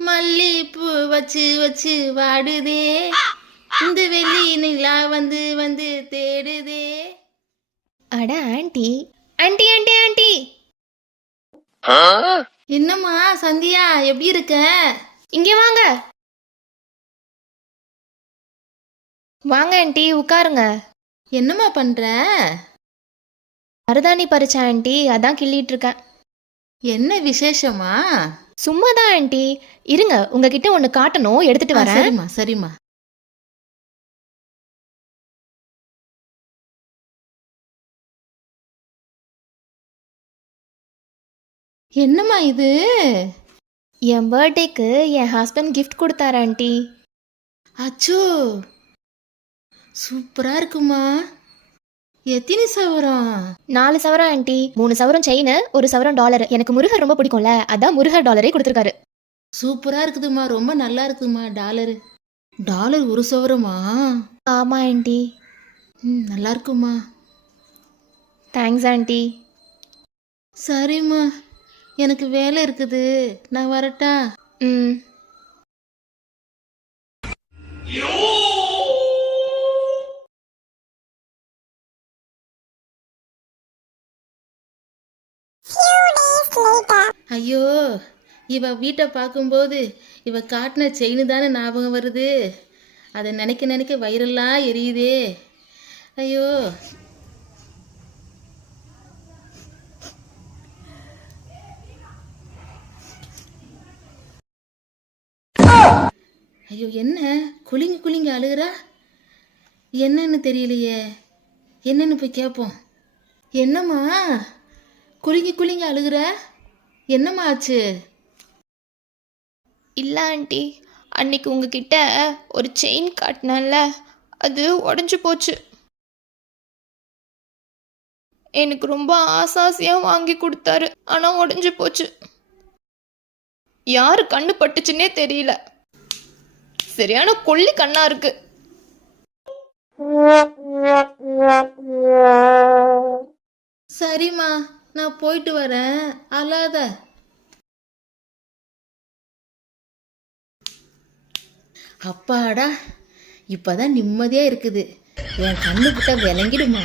மல்லிப்பூ வச்சு வச்சு வாடுதே, இந்த வெள்ளி நிலா வந்து வந்து தேடுதே. அட ஆண்டி ஆண்டி ஆண்டி ஆண்டி என்னம்மா சந்தியா, எப்படி இருக்க? இங்கே வாங்க வாங்க ஆண்டி உட்காருங்க. என்னம்மா பண்ற? மருதாணி பறிச்ச ஆண்டி, அதான் கிள்ளிட்டு இருக்கேன். என்ன விசேஷமா? சும்மாதான் ஆண்டி. இருங்க, உங்ககிட்ட ஒன்று காட்டணும், எடுத்துட்டு வரேன். சரிம்மா சரிம்மா. என்னம்மா இது? என் பர்த்டேக்கு என் ஹஸ்பண்ட் கிஃப்ட் கொடுத்தாரு ஆண்டி. அச்சோ, சூப்பரா இருக்குமா. எத்தனை சவரம்? 4 சவரம் ஆண்டி. 3 சவரம் செயின், 1 சவரம் டாலர். எனக்கு முருகர் ரொம்ப பிடிக்கும்ல, அதான் முருகர் டாலரே கொடுத்துருக்காரு. சூப்பரா இருக்குதுமா, ரொம்ப நல்லா இருக்குதுமா. Dollar dollar 1 சவரமா? ஆமா ஆண்டி. நல்லா இருக்குமா. Thanks aunty. சரிம்மா, எனக்கு வேலை இருக்குது, நான் வரட்டா? ம். ஐயோ, இவ வீட்டை பார்க்கும்போது இவ காட்டின செயின் தானே ஞாபகம் வருது. அதை நினைக்க நினைக்க வயிறெல்லாம் எரியுதே. ஐயோ, ஐயோ, என்ன குலுங்கி குலுங்கி அழுகிறா? என்னன்னு தெரியலையே. என்னன்னு போய் கேட்போம். என்னம்மா குலுங்கி குலுங்கி அழுகிற? என்னம்மா ஆச்சு? இல்லை ஆண்டி, அன்னைக்கு உங்ககிட்ட ஒரு செயின் காட்டினேன்ல, அது உடஞ்சி போச்சு. எனக்கு ரொம்ப ஆசாசியாக வாங்கி கொடுத்தாரு, ஆனால் உடஞ்சி போச்சு. யாரு கண்ணு பட்டுச்சுன்னே தெரியல. சரியான கொல்லி கண்ணா இருக்கு. சரிம்மா, நான் போயிட்டு வரேன், அழாத. அப்பாடா, இப்பதான் நிம்மதியா இருக்குது. என் கண்ணு கிட்ட விளங்கிடுமா?